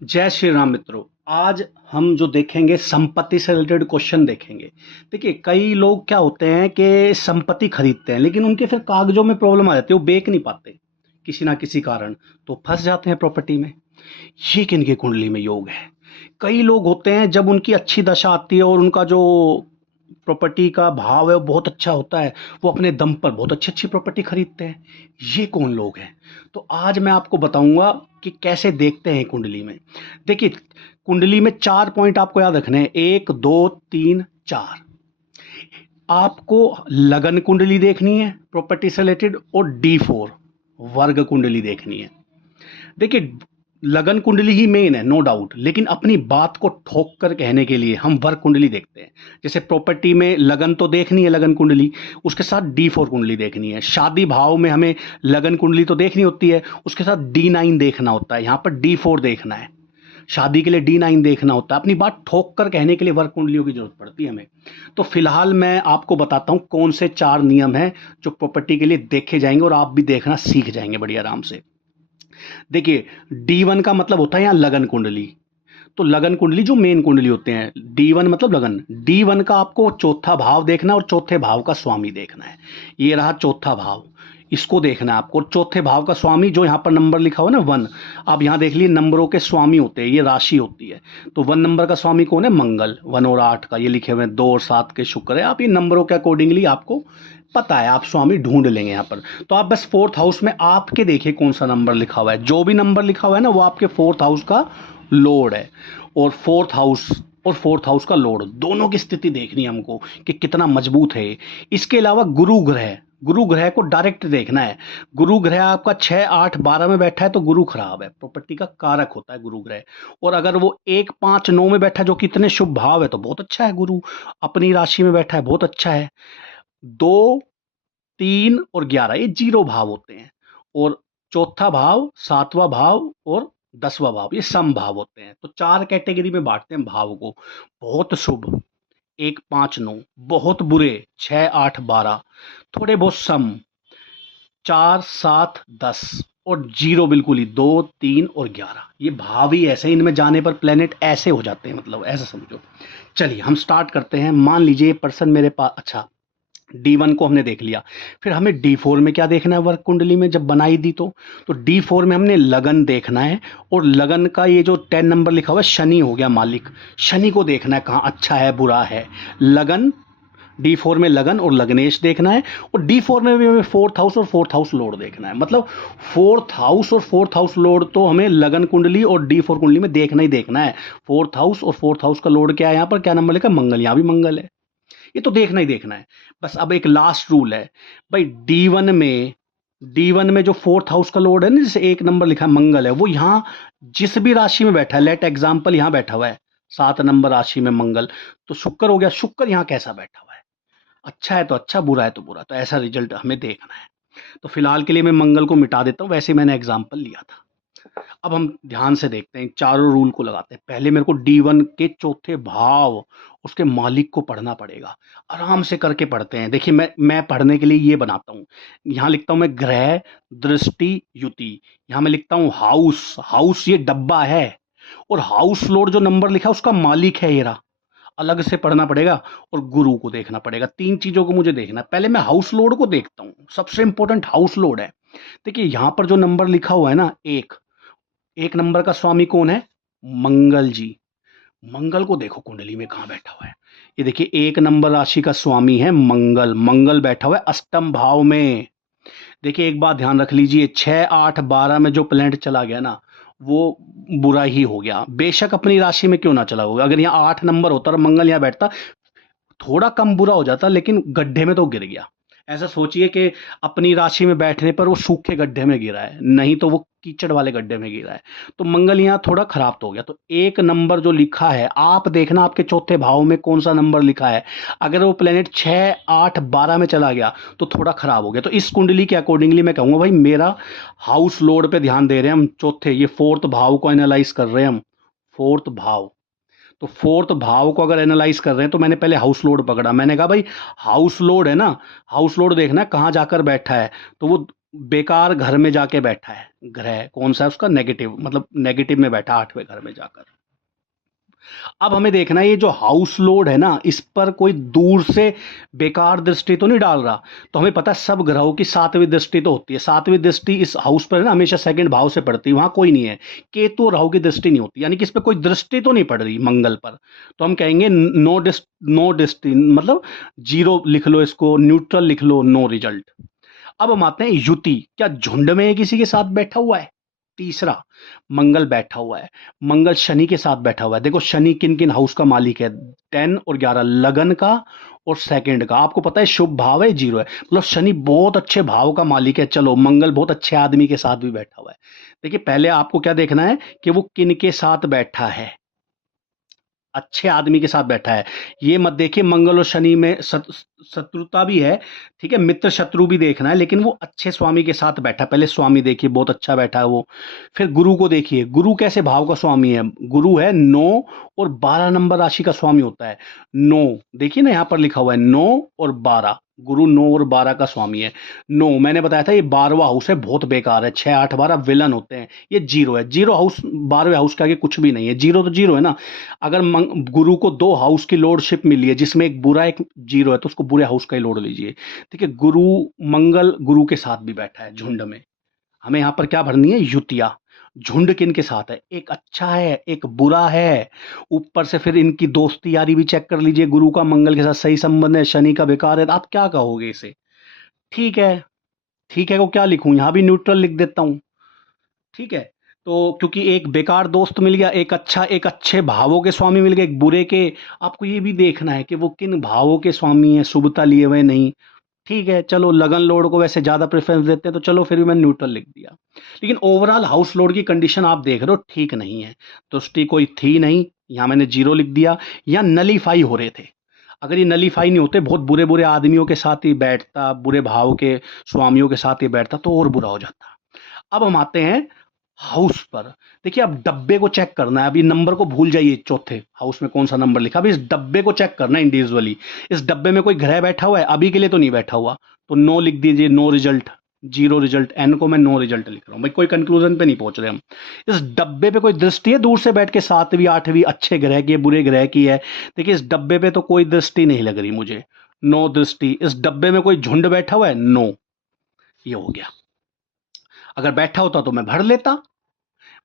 जय श्री राम मित्रों। आज हम जो देखेंगे संपत्ति से रिलेटेड क्वेश्चन देखेंगे। देखिए, कई लोग क्या होते हैं कि संपत्ति खरीदते हैं लेकिन उनके फिर कागजों में प्रॉब्लम आ जाती है, वो बेच नहीं पाते किसी ना किसी कारण, तो फंस जाते हैं प्रॉपर्टी में। ये किनके कुंडली में योग है? कई लोग होते हैं जब उनकी अच्छी दशा आती है और उनका जो प्रॉपर्टी का भाव है वो बहुत अच्छा होता है, वो अपने दम पर बहुत अच्छी अच्छी प्रॉपर्टी खरीदते हैं। ये कौन लोग हैं? तो आज मैं आपको बताऊंगा कि कैसे देखते हैं कुंडली में। देखिए, कुंडली में 4 पॉइंट आपको याद रखने हैं, 1 2 3 4। आपको लगन कुंडली देखनी है प्रॉपर्टी से रिलेटेड, और D4 वर्ग कुंडली देखनी है। देखिए, लगन कुंडली ही मेन है, नो डाउट, लेकिन अपनी बात को ठोक कर कहने के लिए हम वर्ग कुंडली देखते हैं। जैसे प्रॉपर्टी में लगन तो देखनी है, लगन कुंडली, उसके साथ D4 कुंडली देखनी है। शादी भाव में हमें लगन कुंडली तो देखनी होती है, उसके साथ D9 देखना होता है। यहाँ पर D4 देखना है, शादी के लिए D9 देखना होता है। अपनी बात ठोक कर कहने के लिए वर्ग कुंडलियों की जरूरत पड़ती है हमें। तो फिलहाल मैं आपको बताता हूं कौन से 4 नियम हैं जो प्रॉपर्टी के लिए देखे जाएंगे, और आप भी देखना सीख जाएंगे बड़ी आराम से। देखिए, D1 का मतलब होता है यहाँ लगन कुंडली। तो लगन कुंडली जो मेन कुंडली होते हैं, D1 मतलब लगन। D1 का आपको चौथा भाव देखना है और चौथे भाव का स्वामी देखना है। ये रहा चौथा भाव, इसको देखना है आपको। और चौथे भाव का स्वामी जो यहाँ पर नंबर लिखा हुआ है ना, 1, आप यहाँ देख लीजिए नंबरों के स्वामी होते हैं, ये राशि होती है। तो 1 नंबर का स्वामी कौन है? मंगल। 1 और 8 का ये लिखे हुए हैं, 2 और 7 के शुक्र है। आप ये नंबरों के अकॉर्डिंगली आपको पता है, आप स्वामी ढूंढ लेंगे यहाँ पर। तो आप बस फोर्थ हाउस में आपके देखिए कौन सा नंबर लिखा हुआ है। जो भी नंबर लिखा हुआ है ना, वो आपके फोर्थ हाउस का लॉर्ड है। और फोर्थ हाउस का लॉर्ड दोनों की स्थिति देखनी है हमको कि कितना मजबूत है। इसके अलावा गुरु ग्रह को डायरेक्ट देखना है। गुरु ग्रह आपका 6 8 12 में बैठा है तो गुरु खराब है, प्रॉपर्टी का कारक होता है गुरु ग्रह। और अगर वो 1 5 9 में बैठा है, जो कितने शुभ भाव है, तो बहुत अच्छा है। गुरु अपनी राशि में बैठा है, बहुत अच्छा है। 2 3 और 11 ये जीरो भाव होते हैं। और चौथा भाव, सातवां भाव और 10वां भाव ये सम भाव होते हैं। तो 4 कैटेगरी में बांटते हैं भाव को। बहुत शुभ 1 5 9, बहुत बुरे 6 8 12, थोड़े बहुत सम 4 7 10, और जीरो बिल्कुल ही 2 3 और 11। ये भाव ही ऐसे, इनमें जाने पर प्लेनेट ऐसे हो जाते हैं, मतलब ऐसा समझो। चलिए हम स्टार्ट करते हैं। मान लीजिए पर्सन मेरे पास, अच्छा, D1 को हमने देख लिया। फिर हमें D4 में क्या देखना है? वर्क कुंडली में जब बनाई दी तो D4 में हमने लगन देखना है। और लगन का ये जो 10 नंबर लिखा हुआ है, शनि हो गया मालिक। शनि को देखना है कहाँ अच्छा है बुरा है। लगन, D4 में लगन और लग्नेश देखना है। और D4 में भी हमें फोर्थ हाउस और फोर्थ हाउस लॉर्ड देखना है। मतलब फोर्थ हाउस और फोर्थ हाउस लॉर्ड तो हमें लगन कुंडली और D4 कुंडली में देखना ही देखना है। फोर्थ हाउस और फोर्थ हाउस का लॉर्ड क्या है? यहाँ पर क्या नंबर लिखा है? मंगल। यहाँ भी मंगल है, ये तो देखना ही देखना है। बस अब एक लास्ट रूल है भाई, डी वन में जो फोर्थ हाउस का लॉर्ड है ना, जैसे 1 नंबर लिखा है मंगल है, वो यहाँ जिस भी राशि में बैठा है, लेट एग्जाम्पल यहाँ बैठा हुआ है 7 नंबर राशि में मंगल, तो शुक्र हो गया। शुक्र यहाँ कैसा बैठा हुआ है? अच्छा है तो अच्छा, बुरा है तो बुरा। तो ऐसा रिजल्ट हमें देखना है। तो फिलहाल के लिए मैं मंगल को मिटा देता हूँ, वैसे मैंने एग्जाम्पल लिया था। अब हम ध्यान से देखते हैं, चारों रूल को लगाते हैं। पहले मेरे को D1 के चौथे भाव, उसके मालिक को पढ़ना पड़ेगा। आराम से करके पढ़ते हैं। देखिए, मैं पढ़ने के लिए ये बनाता हूँ। यहाँ लिखता हूँ मैं ग्रह दृष्टि युति। यहाँ मैं लिखता हूँ हाउस। हाउस ये डब्बा है, और हाउस लॉर्ड जो नंबर लिखा है उसका मालिक है, ये रहा। अलग से पढ़ना पड़ेगा। और गुरु को देखना पड़ेगा। 3 चीजों को मुझे देखना है। पहले मैं हाउस लॉर्ड को देखता हूँ, सबसे इंपॉर्टेंट हाउस लॉर्ड है। देखिए, यहाँ पर जो नंबर लिखा हुआ है ना, 1 नंबर का स्वामी कौन है? मंगल जी। मंगल को देखो कुंडली में कहां बैठा हुआ है। ये देखिए, 1 नंबर राशि का स्वामी है मंगल। मंगल बैठा हुआ है अष्टम भाव में। देखिए, एक बात ध्यान रख लीजिए, 6 8 12 में जो प्लेनेट चला गया ना, वो बुरा ही हो गया। बेशक अपनी राशि में क्यों ना चला होगा, अगर यहाँ 8 नंबर होता और मंगल यहाँ बैठता, थोड़ा कम बुरा हो जाता, लेकिन गड्ढे में तो गिर गया। ऐसा सोचिए कि अपनी राशि में बैठने पर वो सूखे गड्ढे में गिरा है, नहीं तो वो कीचड़ वाले गड्ढे में गिरा है। तो मंगल यहाँ थोड़ा खराब तो हो गया। तो 1 नंबर जो लिखा है, आप देखना आपके चौथे भाव में कौन सा नंबर लिखा है। अगर वो प्लेनेट 6 8 12 में चला गया तो थोड़ा खराब हो गया। तो इस कुंडली के अकॉर्डिंगली मैं कहूंगा भाई, मेरा हाउस लॉर्ड पे ध्यान दे रहे हैं हम। चौथे, ये फोर्थ भाव को एनालाइज कर रहे हैं हम। फोर्थ भाव, तो फोर्थ भाव को अगर एनालाइज कर रहे हैं, तो मैंने पहले हाउस लोड पकड़ा। मैंने कहा भाई, हाउस लोड है ना, हाउस लोड देखना है कहाँ जाकर बैठा है। तो वो बेकार घर में जाके बैठा है, ग्रह कौन सा है उसका, नेगेटिव, मतलब नेगेटिव में बैठा 8वें घर में जाकर। अब हमें देखना है ये जो हाउस लोड है ना, इस पर कोई दूर से बेकार दृष्टि तो नहीं डाल रहा। तो हमें पता है सब ग्रहों की 7वीं दृष्टि तो होती है, 7वीं दृष्टि इस हाउस पर है ना हमेशा सेकंड भाव से पड़ती है, वहां कोई नहीं है। केतु और राहु की दृष्टि नहीं होती, यानी कि इस पर कोई दृष्टि तो नहीं पड़ रही मंगल पर। तो हम कहेंगे नो दृष्टि, मतलब जीरो लिख लो इसको, न्यूट्रल लिख लो, नो रिजल्ट। अब हम आते हैं युति, क्या झुंड में किसी के साथ बैठा हुआ है। तीसरा, मंगल बैठा हुआ है, मंगल शनि के साथ बैठा हुआ है। देखो शनि किन किन हाउस का मालिक है, 10 और 11, लगन का और सेकंड का। आपको पता है शुभ भाव है, जीरो है, मतलब शनि बहुत अच्छे भाव का मालिक है। चलो मंगल बहुत अच्छे आदमी के साथ भी बैठा हुआ है। देखिए पहले आपको क्या देखना है कि वो किन के साथ बैठा है, अच्छे आदमी के साथ बैठा है। ये मत देखिए मंगल और शनि में शत्रुता भी है, ठीक है, मित्र शत्रु भी देखना है, लेकिन वो अच्छे स्वामी के साथ बैठा। पहले स्वामी देखिए बहुत अच्छा बैठा है वो। फिर गुरु को देखिए, गुरु कैसे भाव का स्वामी है, गुरु है 9 और 12 नंबर राशि का स्वामी होता है। 9 देखिए ना, यहाँ पर लिखा हुआ है 9 और 12, गुरु 9 और 12 का स्वामी है। 9 मैंने बताया था ये 12वां हाउस है, बहुत बेकार है, 6 8 12 विलन होते हैं। ये जीरो है, जीरो हाउस 12वें हाउस के आगे कुछ भी नहीं है, जीरो तो जीरो है ना। अगर गुरु को 2 हाउस की लॉर्डशिप मिली है जिसमें एक बुरा एक जीरो है, तो उसको बुरे हाउस का ही लॉर्ड लीजिए। ठीक है, गुरु मंगल गुरु के साथ भी बैठा है झुंड में। हमें यहाँ पर क्या भरनी है, युतिया। झुंड किन के साथ है, एक अच्छा है एक बुरा है। ऊपर से फिर इनकी दोस्ती यारी भी चेक कर लीजिए, गुरु का मंगल के साथ सही संबंध है, शनि का बेकार है, तो आप क्या कहोगे इसे। ठीक है, ठीक है को क्या लिखूं, यहां भी न्यूट्रल लिख देता हूं। ठीक है, तो क्योंकि एक बेकार दोस्त मिल गया, एक अच्छा, एक अच्छे भावों के स्वामी मिल गए, एक बुरे के। आपको ये भी देखना है कि वो किन भावों के स्वामी है, शुभता लिए हुए नहीं। ठीक है, चलो लगन लोड को वैसे ज्यादा प्रेफरेंस देते हैं, तो चलो फिर भी मैंने न्यूट्रल लिख दिया। लेकिन ओवरऑल हाउस लोड की कंडीशन आप देख रहे हो ठीक नहीं है, दृष्टि कोई थी नहीं, यहां मैंने जीरो लिख दिया। या नलीफाई हो रहे थे, अगर ये नलीफाई नहीं होते, बहुत बुरे बुरे आदमियों के साथ ही बैठता, बुरे भाव के स्वामियों के साथ ही बैठता, तो और बुरा हो जाता। अब हम आते हैं हाउस पर। देखिए अब डब्बे को चेक करना है, अभी नंबर को भूल जाइए, चौथे हाउस में कौन सा नंबर लिखा, अभी इस डब्बे को चेक करना है इंडिविजुअली। इस डब्बे में कोई ग्रह बैठा हुआ है, अभी के लिए तो नहीं बैठा हुआ, तो नो लिख दीजिए, no result, zero result. N को मैं नो रिजल्ट लिख रहा हूं भाई, कोई कंक्लूजन पे नहीं पहुंच रहे हम। इस डब्बे पे कोई दृष्टि है दूर से बैठ के, 7वीं 8वीं अच्छे ग्रह की है बुरे ग्रह की है। देखिए इस डब्बे पे तो कोई दृष्टि नहीं लग रही मुझे, नो दृष्टि। इस डब्बे में कोई झुंड बैठा हुआ है, नो, ये हो गया। अगर बैठा होता तो मैं भर लेता,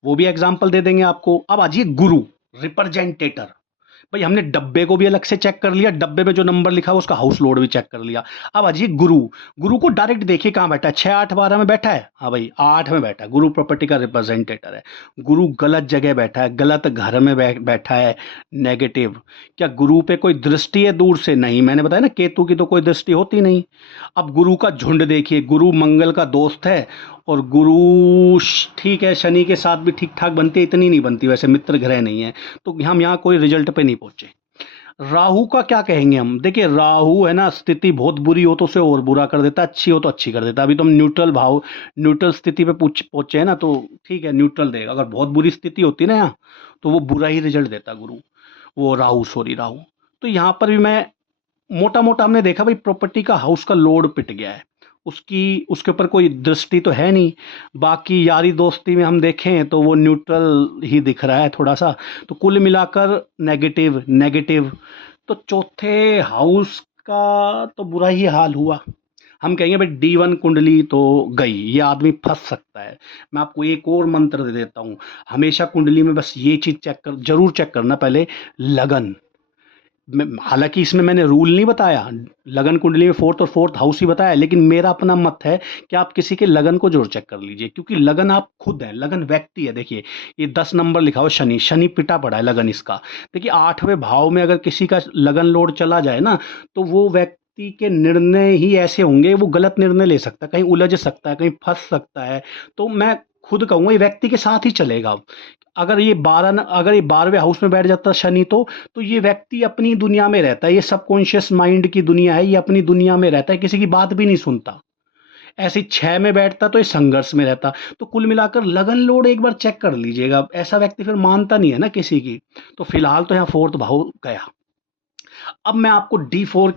वो भी एग्जाम्पल दे देंगे आपको। अब आ जाइए गुरु, रिप्रेजेंटेटर। भाई हमने डब्बे को भी अलग से चेक कर लिया, डब्बे में जो नंबर लिखा है उसका हाउस लोड भी चेक कर लिया। अब आ जाइए गुरु। गुरु को डायरेक्ट देखिए कहां बैठा है, 6 8 12 में बैठा है, हाँ भाई 8 में बैठा है, गुरु प्रॉपर्टी का रिप्रेजेंटेटर है। गुरु गलत जगह बैठा है, गलत घर में बैठा है, नेगेटिव। क्या गुरु पे कोई दृष्टि है दूर से, नहीं, मैंने बताया ना केतु की तो कोई दृष्टि होती नहीं। अब गुरु का झुंड देखिए, गुरु मंगल का दोस्त है, और गुरु ठीक है शनि के साथ भी ठीक ठाक बनती है, इतनी नहीं बनती, वैसे मित्र ग्रह नहीं है, तो हम यहाँ कोई रिजल्ट पे नहीं पहुंचे। राहु का क्या कहेंगे हम, देखिए राहु है ना, स्थिति बहुत बुरी हो तो उसे और बुरा कर देता, अच्छी हो तो अच्छी कर देता। अभी तो हम न्यूट्रल भाव, न्यूट्रल स्थिति पे पहुंचे हैं ना, तो ठीक है न्यूट्रल देगा। अगर बहुत बुरी स्थिति होती ना यहाँ, तो वो बुरा ही रिजल्ट देता गुरु, वो राहु, सॉरी राहु। तो यहाँ पर भी मैं मोटा मोटा हमने देखा भाई प्रॉपर्टी का हाउस का लोड पिट गया है, उसकी उसके ऊपर कोई दृष्टि तो है नहीं। बाकी यारी दोस्ती में हम देखें तो वो न्यूट्रल ही दिख रहा है थोड़ा सा। तो कुल मिलाकर नेगेटिव नेगेटिव। तो चौथे हाउस का तो बुरा ही हाल हुआ। हम कहेंगे भाई D1 कुंडली तो गई, ये आदमी फंस सकता है। मैं आपको एक और मंत्र दे देता हूं, हमेशा कुंडली में बस ये चीज चेक कर, जरूर चेक करना पहले, लगन। हालांकि इसमें मैंने रूल नहीं बताया, लगन कुंडली में फोर्थ और फोर्थ हाउस ही बताया, लेकिन मेरा अपना मत है कि आप किसी के लगन को जरूर चेक कर लीजिए, क्योंकि लगन आप खुद है, लगन व्यक्ति है। देखिए ये 10 नंबर लिखा हुआ शनि, शनि पिटा पड़ा है लगन इसका। देखिए 8वें भाव में अगर किसी का लगन लोड चला जाए ना, तो वो व्यक्ति के निर्णय ही ऐसे होंगे, वो गलत निर्णय ले सकता है, कहीं उलझ सकता है, कहीं फंस सकता है। तो मैं खुद कहूंगा ये व्यक्ति के साथ ही चलेगा। अगर ये 12वें हाउस में बैठ जाता शनि, तो ये व्यक्ति अपनी दुनिया में रहता है, ये सबकॉन्शियस माइंड की दुनिया है, ये अपनी दुनिया में रहता है, किसी की बात भी नहीं सुनता। ऐसे ही 6 में बैठता तो ये संघर्ष में रहता। तो कुल मिलाकर लगन लोड एक बार चेक कर लीजिएगा, ऐसा व्यक्ति फिर मानता नहीं है ना किसी की। तो फिलहाल तो यहाँ फोर्थ भाव गया। अब मैं आपको D4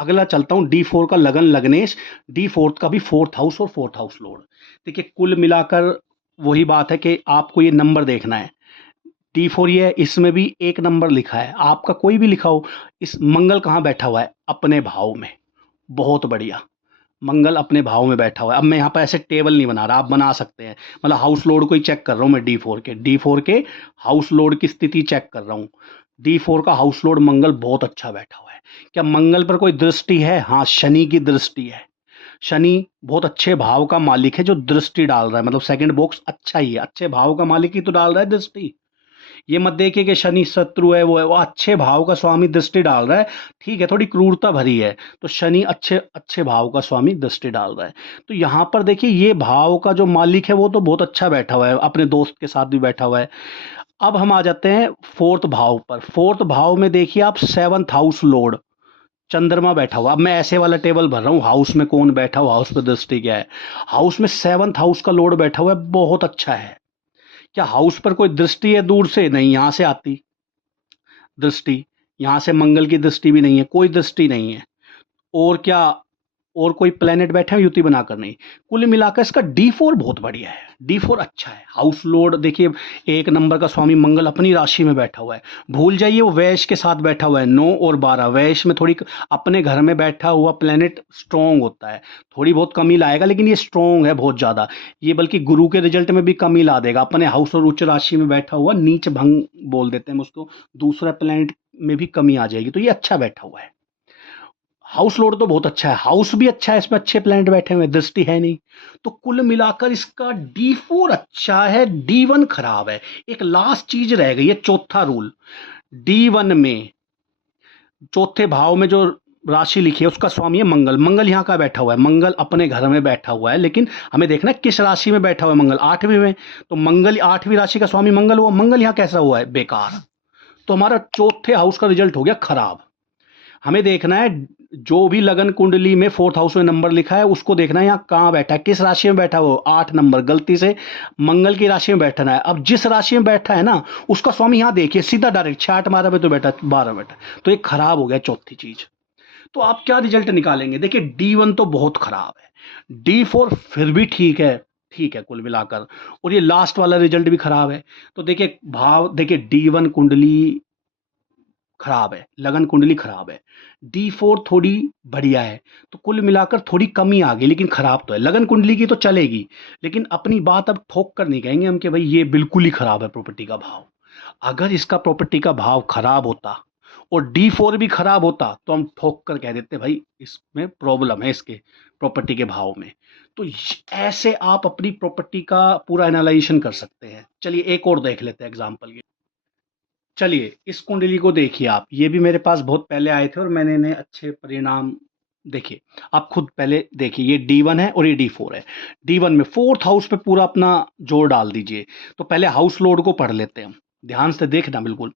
अगला चलता हूँ D4 का लगन लग्नेश, D4 का भी फोर्थ हाउस और फोर्थ हाउस लॉर्ड। देखिए कुल मिलाकर वही बात है कि आपको ये नंबर देखना है। D4 ये है, इसमें भी एक नंबर लिखा है, आपका कोई भी लिखा हो। इस मंगल कहाँ बैठा हुआ है? अपने भाव में। बहुत बढ़िया, मंगल अपने भाव में बैठा हुआ है। अब मैं यहाँ पर ऐसे टेबल नहीं बना रहा, आप बना सकते हैं। मतलब हाउस लोड को ही चेक कर रहा हूँ मैं, D4 के हाउस लोड की स्थिति चेक कर रहा हूँ। D4 का हाउस लोड मंगल बहुत अच्छा बैठा हुआ है। क्या मंगल पर कोई दृष्टि है? हाँ, शनि की दृष्टि है। शनि बहुत अच्छे भाव का मालिक है जो दृष्टि डाल रहा है, मतलब सेकंड बॉक्स अच्छा ही है, अच्छे भाव का मालिक ही तो डाल रहा है दृष्टि। ये मत देखिए कि शनि शत्रु है, वो अच्छे भाव का स्वामी दृष्टि डाल रहा है। ठीक है, थोड़ी क्रूरता भरी है, तो शनि अच्छे अच्छे भाव का स्वामी दृष्टि डाल रहा है। तो यहाँ पर देखिए ये भाव का जो मालिक है वो तो बहुत अच्छा बैठा हुआ है, अपने दोस्त के साथ भी बैठा हुआ है। अब हम आ जाते हैं फोर्थ भाव पर। फोर्थ भाव में देखिए आप सेवंथ हाउस लॉर्ड चंद्रमा बैठा हुआ। अब मैं ऐसे वाला टेबल भर रहा हूँ, हाउस में कौन बैठा हुआ, हाउस पे दृष्टि क्या है। हाउस में सेवंथ हाउस का लॉर्ड बैठा हुआ है, बहुत अच्छा है। क्या हाउस पर कोई दृष्टि है दूर से? नहीं, यहां से आती दृष्टि, यहां से मंगल की दृष्टि भी नहीं है, कोई दृष्टि नहीं है। और क्या, और कोई प्लेनेट बैठे हैं युति बनाकर? नहीं। कुल मिलाकर इसका D4 बहुत बढ़िया है, D4 अच्छा है। हाउस लॉर्ड देखिए, एक नंबर का स्वामी मंगल अपनी राशि में बैठा हुआ है। भूल जाइए वो वैश के साथ बैठा हुआ है, 9 और 12। वैश में थोड़ी अपने घर में बैठा हुआ प्लेनेट स्ट्रांग होता है, थोड़ी बहुत कमी लाएगा, लेकिन ये स्ट्रांग है बहुत ज्यादा। ये बल्कि गुरु के रिजल्ट में भी कमी ला देगा। अपने हाउस और उच्च राशि में बैठा हुआ, नीच भंग बोल देते हैं उसको, दूसरा प्लेनेट में भी कमी आ जाएगी, तो ये अच्छा बैठा हुआ है। हाउस लोड तो बहुत अच्छा है, हाउस भी अच्छा है, इसमें अच्छे प्लैनेट बैठे हुए हैं, दृष्टि है नहीं। तो कुल मिलाकर इसका D4 अच्छा है, D1 खराब है। एक लास्ट चीज रह गई है, चौथा रूल। D1 में चौथे भाव में जो राशि लिखी है उसका स्वामी है मंगल। मंगल यहाँ का बैठा हुआ है, मंगल अपने घर में बैठा हुआ है, लेकिन हमें देखना है किस राशि में बैठा हुआ है मंगल, आठवीं में। तो मंगल आठवीं राशि का स्वामी मंगल हुआ, मंगल यहाँ कैसा हुआ है? बेकार। तो हमारा चौथे हाउस का रिजल्ट हो गया खराब। हमें देखना है जो भी लगन कुंडली में फोर्थ हाउस में नंबर लिखा है उसको देखना है यहाँ कहाँ बैठा है, किस राशि में बैठा है। वो 8 नंबर गलती से मंगल की राशि में बैठना है। अब जिस राशि में बैठा है ना उसका स्वामी यहाँ देखिए सीधा डायरेक्ट 6 8 12 में तो बैठा, 12 बैठा, तो ये खराब हो गया चौथी चीज। तो आप क्या रिजल्ट निकालेंगे? देखिए D1 तो बहुत खराब है, D4 फिर भी ठीक है, ठीक है कुल मिलाकर, और ये लास्ट वाला रिजल्ट भी खराब है। तो देखिए भाव, देखिए D1 कुंडली खराब है, लगन कुंडली खराब है, D4 थोड़ी बढ़िया है, तो कुल मिलाकर थोड़ी कमी आ गई, लेकिन खराब तो है। लगन कुंडली की तो चलेगी, लेकिन अपनी बात अब ठोक कर नहीं कहेंगे हम कि भाई ये बिल्कुल ही खराब है प्रॉपर्टी का भाव। अगर इसका प्रॉपर्टी का भाव खराब होता और D4 भी खराब होता तो हम ठोक कर कह देते भाई इसमें प्रॉब्लम है, इसके प्रॉपर्टी के भाव में। तो ऐसे आप अपनी प्रॉपर्टी का पूरा एनालाइजेशन कर सकते हैं। चलिए एक और देख लेते हैं एग्जाम्पल के। चलिए इस कुंडली को देखिए आप, ये भी मेरे पास बहुत पहले आए थे और मैंने इन्हें अच्छे परिणाम। देखिए आप खुद पहले देखिए, ये D1 है और ये D4 है। D1 में फोर्थ हाउस पे पूरा अपना जोर डाल दीजिए। तो पहले हाउस लोड को पढ़ लेते हैं हम, ध्यान से देखना बिल्कुल।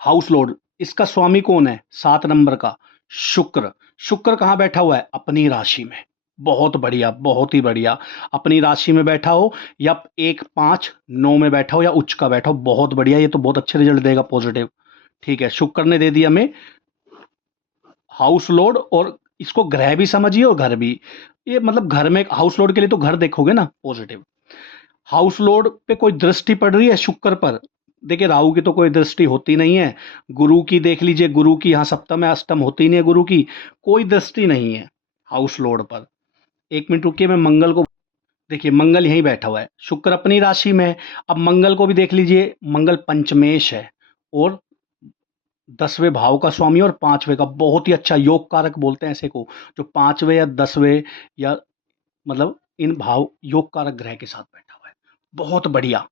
हाउस लोड, इसका स्वामी कौन है? 7 नंबर का शुक्र। शुक्र कहाँ बैठा हुआ है? अपनी राशि में। बहुत बढ़िया, बहुत ही बढ़िया। अपनी राशि में बैठा हो या 1 5 9 में बैठा हो या उच्च का बैठा हो, बहुत बढ़िया, ये तो बहुत अच्छे रिजल्ट देगा, पॉजिटिव। ठीक है, शुक्र ने दे दिया हमें हाउस लोड, और इसको ग्रह भी समझिए और घर भी। ये मतलब घर में हाउस लोड के लिए तो घर देखोगे ना, पॉजिटिव। हाउस लोड पे कोई दृष्टि पड़ रही है शुक्र पर? देखिए राहु की तो कोई दृष्टि होती नहीं है, गुरु की देख लीजिए, गुरु की यहाँ सप्तम है, अष्टम होती नहीं है, गुरु की कोई दृष्टि नहीं है हाउस लोड पर। एक मिनट रुकिए, मैं मंगल को, देखिए मंगल यहीं बैठा हुआ है, शुक्र अपनी राशि में है। अब मंगल को भी देख लीजिए, मंगल पंचमेश है और 10वें भाव का स्वामी और 5वें का, बहुत ही अच्छा योग कारक बोलते हैं ऐसे को, जो 5वें या 10वें या मतलब इन भाव योग कारक ग्रह के साथ बैठा हुआ है। बहुत बढ़िया,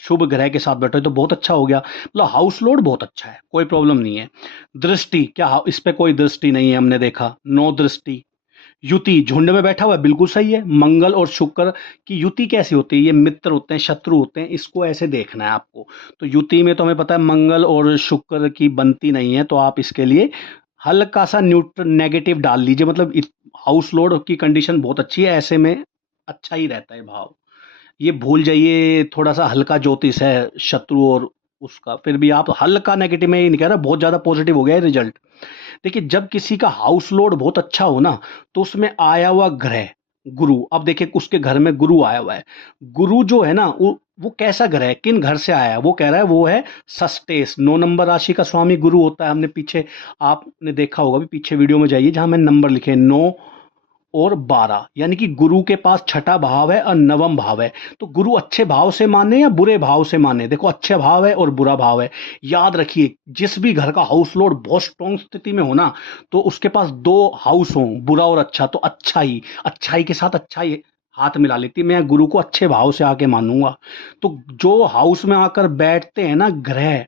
शुभ ग्रह के साथ बैठे तो बहुत अच्छा हो गया। मतलब हाउस लोड बहुत अच्छा है, कोई प्रॉब्लम नहीं है। दृष्टि क्या, इस पे कोई दृष्टि नहीं है, हमने देखा, नो दृष्टि। युति, झुंड में बैठा हुआ है, बिल्कुल सही है। मंगल और शुक्र की युति कैसी होती है? ये मित्र होते हैं, शत्रु होते हैं, इसको ऐसे देखना है आपको। तो युति में तो हमें पता है मंगल और शुक्र की बनती नहीं है, तो आप इसके लिए हल्का सा न्यूट्रल नेगेटिव डाल लीजिए। मतलब हाउस लोड की कंडीशन बहुत अच्छी है, ऐसे में अच्छा ही रहता है भाव। ये भूल जाइए, थोड़ा सा हल्का ज्योतिष है शत्रु और उसका फिर भी आप हल्का नेगेटिव, में ये नहीं कह रहा बहुत ज़्यादा पॉजिटिव हो गया है रिजल्ट। देखिए जब किसी का हाउस लोड बहुत अच्छा हो ना, तो उसमें आया हुआ ग्रह गुरु, अब देखिए उसके घर में गुरु आया हुआ है। गुरु जो है ना वो कैसा ग्रह है, किन घर से आया है, वो कह रहा है वो है सस्टेस। 9 नंबर राशि का स्वामी गुरु होता है। हमने पीछे, आपने देखा होगा भी, पीछे वीडियो में जाइए जहां मैंने नंबर लिखे हैं 9 और 12, यानी कि गुरु के पास छठा भाव है और नवम भाव है। तो गुरु अच्छे भाव से माने या बुरे भाव से माने, देखो अच्छे भाव है और बुरा भाव है। याद रखिए जिस भी घर का हाउस लोड बहुत स्ट्रॉन्ग स्थिति में हो ना, तो उसके पास दो हाउस हो, बुरा और अच्छा, तो अच्छाई के साथ अच्छाई हाथ मिला लेती है। मैं गुरु को अच्छे भाव से आके मानूंगा। तो जो हाउस में आकर बैठते हैं ना ग्रह,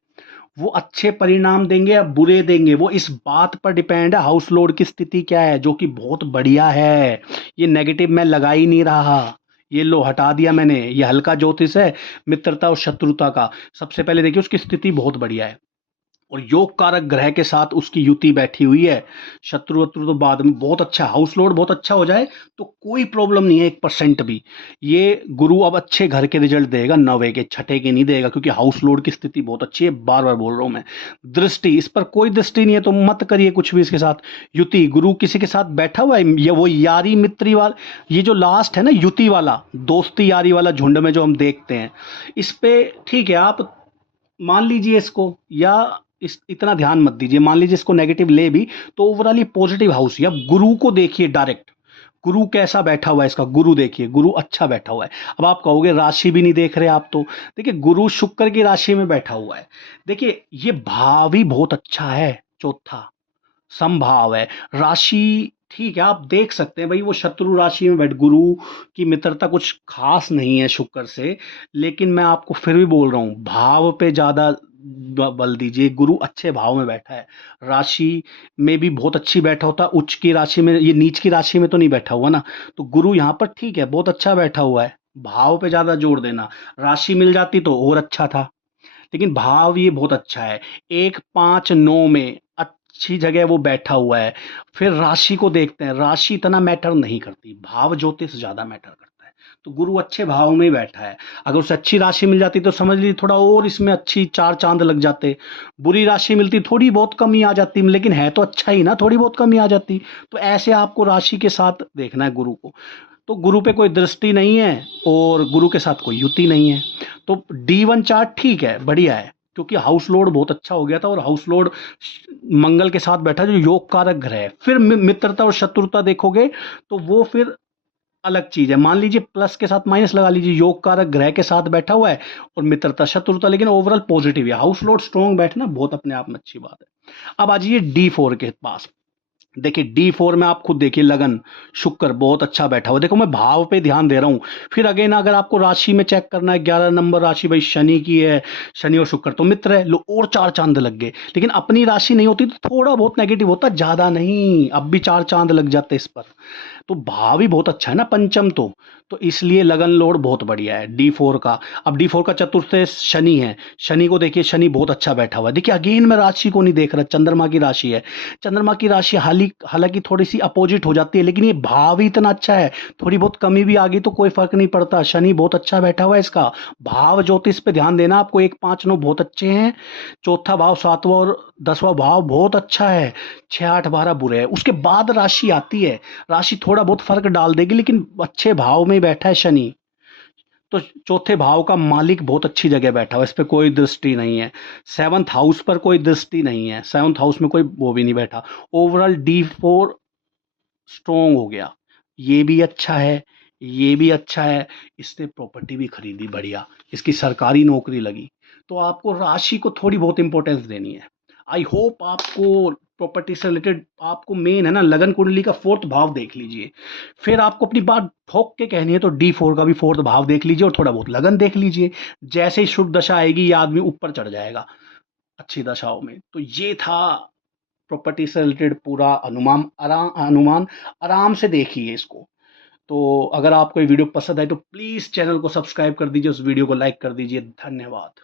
वो अच्छे परिणाम देंगे या बुरे देंगे, वो इस बात पर डिपेंड है हाउस लोड की स्थिति क्या है, जो कि बहुत बढ़िया है। ये नेगेटिव मैं लगा ही नहीं रहा, ये लो हटा दिया मैंने। ये हल्का ज्योतिष है मित्रता और शत्रुता का। सबसे पहले देखिए उसकी स्थिति बहुत बढ़िया है और योग कारक ग्रह के साथ उसकी युति बैठी हुई है। शत्रु वत्रु तो बाद में, बहुत अच्छा हाउस लोड बहुत अच्छा हो जाए तो कोई प्रॉब्लम नहीं है 1% भी। ये गुरु अब अच्छे घर के रिजल्ट देगा, नवे के छठे के नहीं देगा, क्योंकि हाउस लोड की स्थिति बहुत अच्छी है। बार बार बोल रहा हूं मैं। दृष्टि, इस पर कोई दृष्टि नहीं है तो मत करिए कुछ भी इसके साथ। युति, गुरु किसी के साथ बैठा हुआ है, ये वो यारी मित्री वाला, ये जो लास्ट है ना युति वाला, दोस्ती यारी वाला झुंड में जो हम देखते हैं, इस पे ठीक है आप मान लीजिए इसको, या इस इतना ध्यान मत दीजिए। मान लीजिए इसको नेगेटिव ले भी, तो ओवरऑल ये पॉजिटिव हाउस है। अब गुरु को देखिए डायरेक्ट, गुरु कैसा बैठा हुआ है इसका, गुरु देखिए, गुरु अच्छा बैठा हुआ है। अब आप कहोगे राशि भी नहीं देख रहे आप, तो देखिए गुरु शुक्र की राशि में बैठा हुआ है। देखिए ये भाव ही बहुत अच्छा है, चौथा समभाव है। राशि ठीक है, आप देख सकते हैं भाई वो शत्रु राशि में बैठ, गुरु की मित्रता कुछ खास नहीं है शुक्र से, लेकिन मैं आपको फिर भी बोल रहा हूं भाव पे ज्यादा बल दीजिए। गुरु अच्छे भाव में बैठा है, राशि में भी बहुत अच्छी बैठा होता, उच्च की राशि में, ये नीच की राशि में तो नहीं बैठा हुआ ना। तो गुरु यहाँ पर ठीक है बहुत अच्छा बैठा हुआ है। भाव पे ज्यादा जोर देना, राशि मिल जाती तो और अच्छा था, लेकिन भाव ये बहुत अच्छा है। 1 5 9 में अच्छी जगह वो बैठा हुआ है। फिर राशि को देखते हैं, राशि इतना मैटर नहीं करती, भाव ज्योतिष ज्यादा मैटर करता है। तो गुरु अच्छे भाव में ही बैठा है। अगर उसे अच्छी राशि मिल जाती तो समझ लीजिए थोड़ा और इसमें अच्छी चार चांद लग जाते। बुरी राशि मिलती थोड़ी बहुत कमी आ जाती, लेकिन है तो अच्छा ही ना, थोड़ी बहुत कमी आ जाती। तो ऐसे आपको राशि के साथ देखना है गुरु को। तो गुरु पे कोई दृष्टि नहीं है और गुरु के साथ कोई युति नहीं है। तो D1 चार्ट ठीक है, बढ़िया है, क्योंकि हाउस लोड बहुत अच्छा हो गया था और हाउस लोड मंगल के साथ बैठा जो योग कारक ग्रह है। फिर मित्रता और शत्रुता देखोगे तो वो फिर अलग चीज है। मान लीजिए प्लस के साथ माइनस लगा लीजिए, योग कारक ग्रह के साथ बैठा हुआ है और मित्रता शत्रुता, लेकिन ओवरऑल पॉजिटिव है। हाउस लोड स्ट्रॉन्ग बैठना बहुत अपने आप में अच्छी बात है। अब आ जाइए D4 के पास। देखिए D4 में आप खुद देखिए, लगन शुक्र बहुत अच्छा बैठा हुआ। देखो मैं भाव पे ध्यान दे रहा हूं। फिर अगेन अगर आपको राशि में चेक करना है, 11 नंबर राशि भाई शनि की है, शनि और शुक्र तो मित्र है, लो और चार चांद लग गए। लेकिन अपनी राशि नहीं होती तो थोड़ा बहुत नेगेटिव होता, ज्यादा नहीं, अब भी चार चांद लग जाते इस पर। तो भाव ही बहुत अच्छा है ना पंचम, तो इसलिए लगन लोड बहुत बढ़िया है D4 का। अब D4 का चतुर्थ शनि है, शनि को देखिए, शनि बहुत अच्छा बैठा हुआ है। देखिए अगेन मैं राशि को नहीं देख रहा, चंद्रमा की राशि है। चंद्रमा की राशि हालांकि थोड़ी सी अपोजिट हो जाती है, लेकिन ये भाव ही इतना अच्छा है, थोड़ी बहुत कमी भी आ गई तो कोई फर्क नहीं पड़ता। शनि बहुत अच्छा बैठा हुआ है इसका। भाव ज्योतिष पे ध्यान देना आपको, 1 5 9 बहुत अच्छे हैं। चौथा भाव, सातवां और 10वां भाव बहुत अच्छा है। 6 8 12 बुरे हैं। उसके बाद राशि आती है, राशि थोड़ा बहुत फर्क डाल देगी, लेकिन अच्छे भाव में बैठा है शनि। तो चौथे भाव का मालिक बहुत अच्छी जगह बैठा हुआ, इस पे कोई दृष्टि नहीं है। 7th हाउस पर कोई दृष्टि नहीं है, 7th हाउस में कोई वो भी नहीं बैठा। ओवरऑल D4 स्ट्रोंग हो गया। ये भी अच्छा है, ये भी अच्छा है। इसने प्रॉपर्टी भी खरीदी बढ़िया, इसकी सरकारी नौकरी लगी। तो आपको राशि को थोड़ी बहुत इंपॉर्टेंस देनी है। आई होप आपको प्रॉपर्टी से रिलेटेड, आपको मेन है ना लगन कुंडली का 4th भाव देख लीजिए। फिर आपको अपनी बात ठोक के कहनी है तो D4 का भी 4th भाव देख लीजिए और थोड़ा बहुत लगन देख लीजिए। जैसे ही शुभ दशा आएगी ये आदमी ऊपर चढ़ जाएगा अच्छी दशाओं में। तो ये था प्रॉपर्टी से रिलेटेड पूरा अनुमान आराम से देखिए इसको। तो अगर आपको ये वीडियो पसंद आए तो प्लीज चैनल को सब्सक्राइब कर दीजिए, उस वीडियो को लाइक कर दीजिए। धन्यवाद।